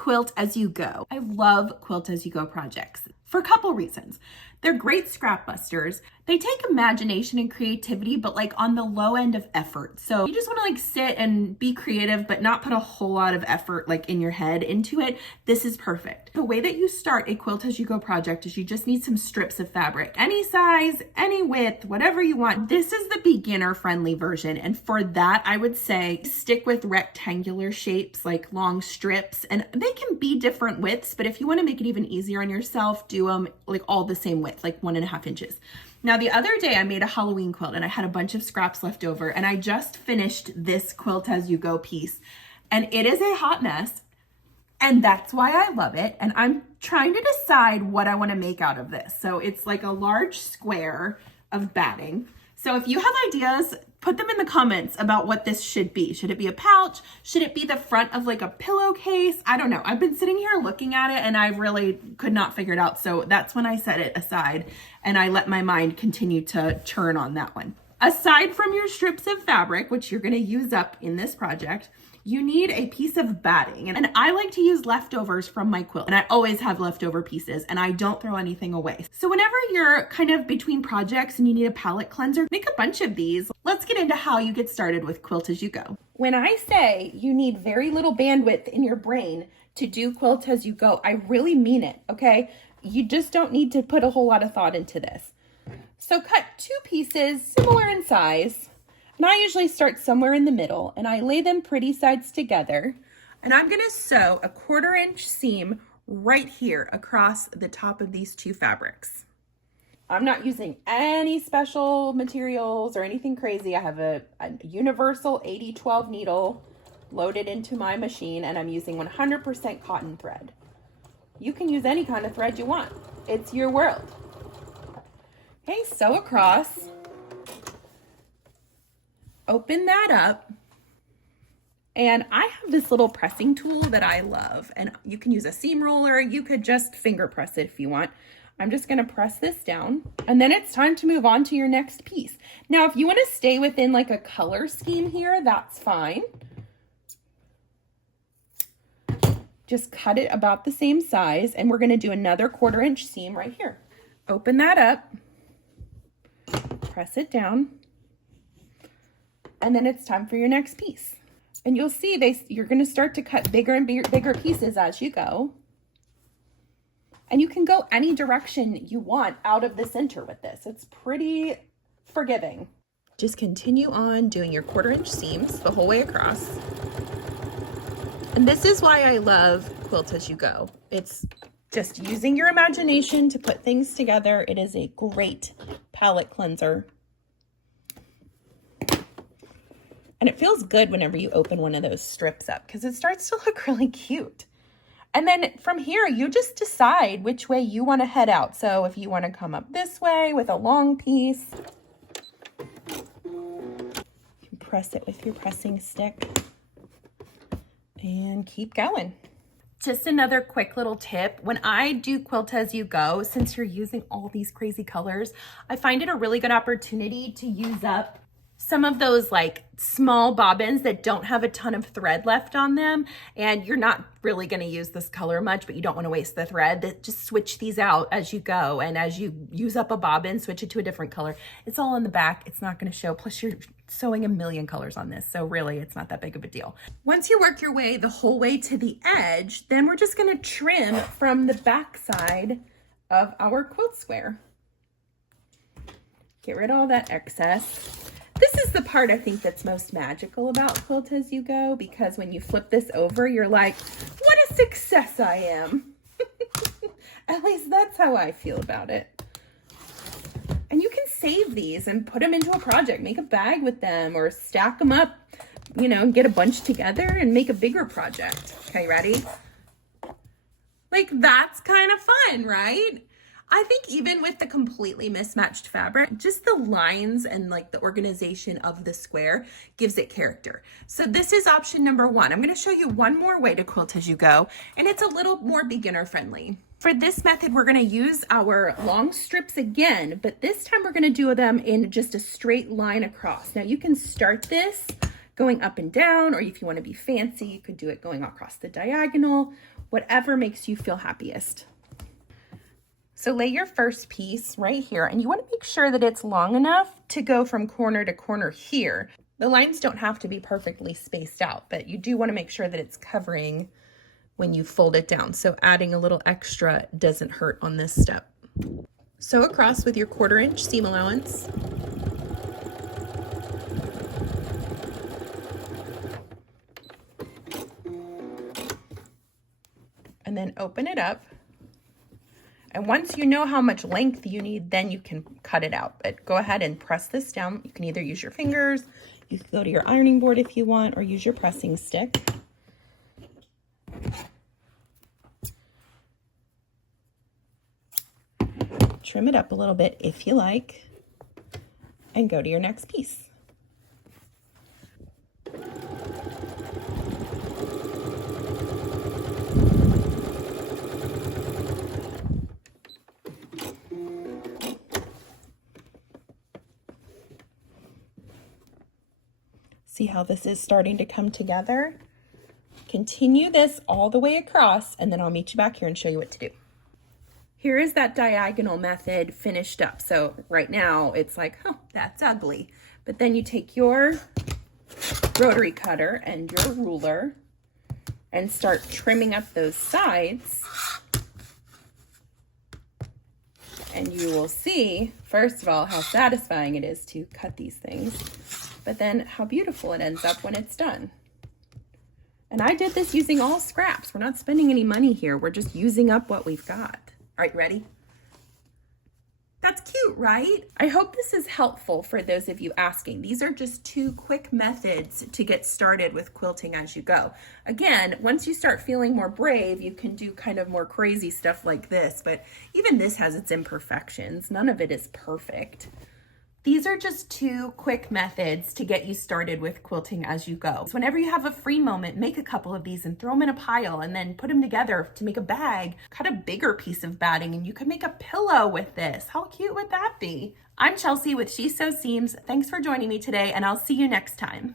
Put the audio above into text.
Quilt As You Go. I love Quilt As You Go projects for a couple reasons. They're great scrap busters. They take imagination and creativity, but like on the low end of effort. So you just want to like sit and be creative, but not put a whole lot of effort like in your head into it. This is perfect. The way that you start a Quilt As You Go project is you just need some strips of fabric, any size, any width, whatever you want. This is the beginner friendly version. And for that, I would say stick with rectangular shapes, like long strips, and they can be different widths, but if you want to make it even easier on yourself, do them like all the same width, like 1.5 inches. Now, the other day I made a Halloween quilt and I had a bunch of scraps left over, and I just finished this Quilt As You Go piece, and it is a hot mess, and that's why I love it. And I'm trying to decide what I want to make out of this. So it's like a large square of batting. So if you have ideas, put them in the comments about what this should be. Should it be a pouch? Should it be the front of like a pillowcase? I don't know. I've been sitting here looking at it and I really could not figure it out. So that's when I set it aside and I let my mind continue to churn on that one. Aside from your strips of fabric, which you're going to use up in this project, you need a piece of batting. And I like to use leftovers from my quilt. And I always have leftover pieces and I don't throw anything away. So whenever you're kind of between projects and you need a palette cleanser, make a bunch of these. Let's get into how you get started with Quilt As You Go. When I say you need very little bandwidth in your brain to do Quilt As You Go, I really mean it, okay? You just don't need to put a whole lot of thought into this. So cut 2 pieces similar in size. And I usually start somewhere in the middle and I lay them pretty sides together. And I'm gonna sew a 1/4 inch seam right here across the top of these 2 fabrics. I'm not using any special materials or anything crazy. I have a universal 80-12 needle loaded into my machine and I'm using 100% cotton thread. You can use any kind of thread you want. It's your world. Okay, sew across. Open that up, and I have this little pressing tool that I love, and you can use a seam roller. You could just finger press it if you want. I'm just going to press this down, and then it's time to move on to your next piece. Now, if you want to stay within like a color scheme here, that's fine. Just cut it about the same size, and we're going to do another 1/4 inch seam right here. Open that up, press it down. And then it's time for your next piece. And you'll see you're going to start to cut bigger and bigger pieces as you go. And you can go any direction you want out of the center with this. It's pretty forgiving. Just continue on doing your 1/4 inch seams the whole way across. And this is why I love Quilt As You Go. It's just using your imagination to put things together. It is a great palette cleanser. And it feels good whenever you open one of those strips up because it starts to look really cute. And then from here, you just decide which way you want to head out. So if you want to come up this way with a long piece, you can press it with your pressing stick and keep going. Just another quick little tip. When I do Quilt As You Go, since you're using all these crazy colors, I find it a really good opportunity to use up some of those like small bobbins that don't have a ton of thread left on them, and you're not really going to use this color much, but you don't want to waste the thread. Just switch these out as you go, and as you use up a bobbin, switch it to a different color. It's all in the back. It's not going to show. Plus you're sewing a million colors on this, so really it's not that big of a deal. Once you work your way the whole way to the edge, then we're just going to trim from the back side of our quilt square. Get rid of all that excess. This is the part I think that's most magical about Quilt As You Go, because when you flip this over, you're like, what a success I am. At least that's how I feel about it. And you can save these and put them into a project, make a bag with them or stack them up, you know, and get a bunch together and make a bigger project. Okay, ready? Like that's kind of fun, right? I think even with the completely mismatched fabric, just the lines and like the organization of the square gives it character. So this is option number 1. I'm going to show you one more way to Quilt As You Go, and it's a little more beginner friendly. For this method, we're going to use our long strips again, but this time we're going to do them in just a straight line across. Now you can start this going up and down, or if you want to be fancy, you could do it going across the diagonal, whatever makes you feel happiest. So lay your first piece right here, and you want to make sure that it's long enough to go from corner to corner here. The lines don't have to be perfectly spaced out, but you do want to make sure that it's covering when you fold it down. So adding a little extra doesn't hurt on this step. Sew across with your 1/4 inch seam allowance. And then open it up. And once you know how much length you need, then you can cut it out. But go ahead and press this down. You can either use your fingers, you can go to your ironing board if you want, or use your pressing stick. Trim it up a little bit if you like, and go to your next piece. See how this is starting to come together? Continue this all the way across, and then I'll meet you back here and show you what to do. Here is that diagonal method finished up. So right now it's like, oh, that's ugly. But then you take your rotary cutter and your ruler and start trimming up those sides. And you will see, first of all, how satisfying it is to cut these things, but then how beautiful it ends up when it's done. And I did this using all scraps. We're not spending any money here. We're just using up what we've got. All right, ready? That's cute, right? I hope this is helpful for those of you asking. These are just 2 quick methods to get started with quilting as you go. Again, once you start feeling more brave, you can do kind of more crazy stuff like this, but even this has its imperfections. None of it is perfect. These are just 2 quick methods to get you started with quilting as you go. So whenever you have a free moment, make a couple of these and throw them in a pile and then put them together to make a bag. Cut a bigger piece of batting and you could make a pillow with this. How cute would that be? I'm Chelsea with She Sews Seams. Thanks for joining me today, and I'll see you next time.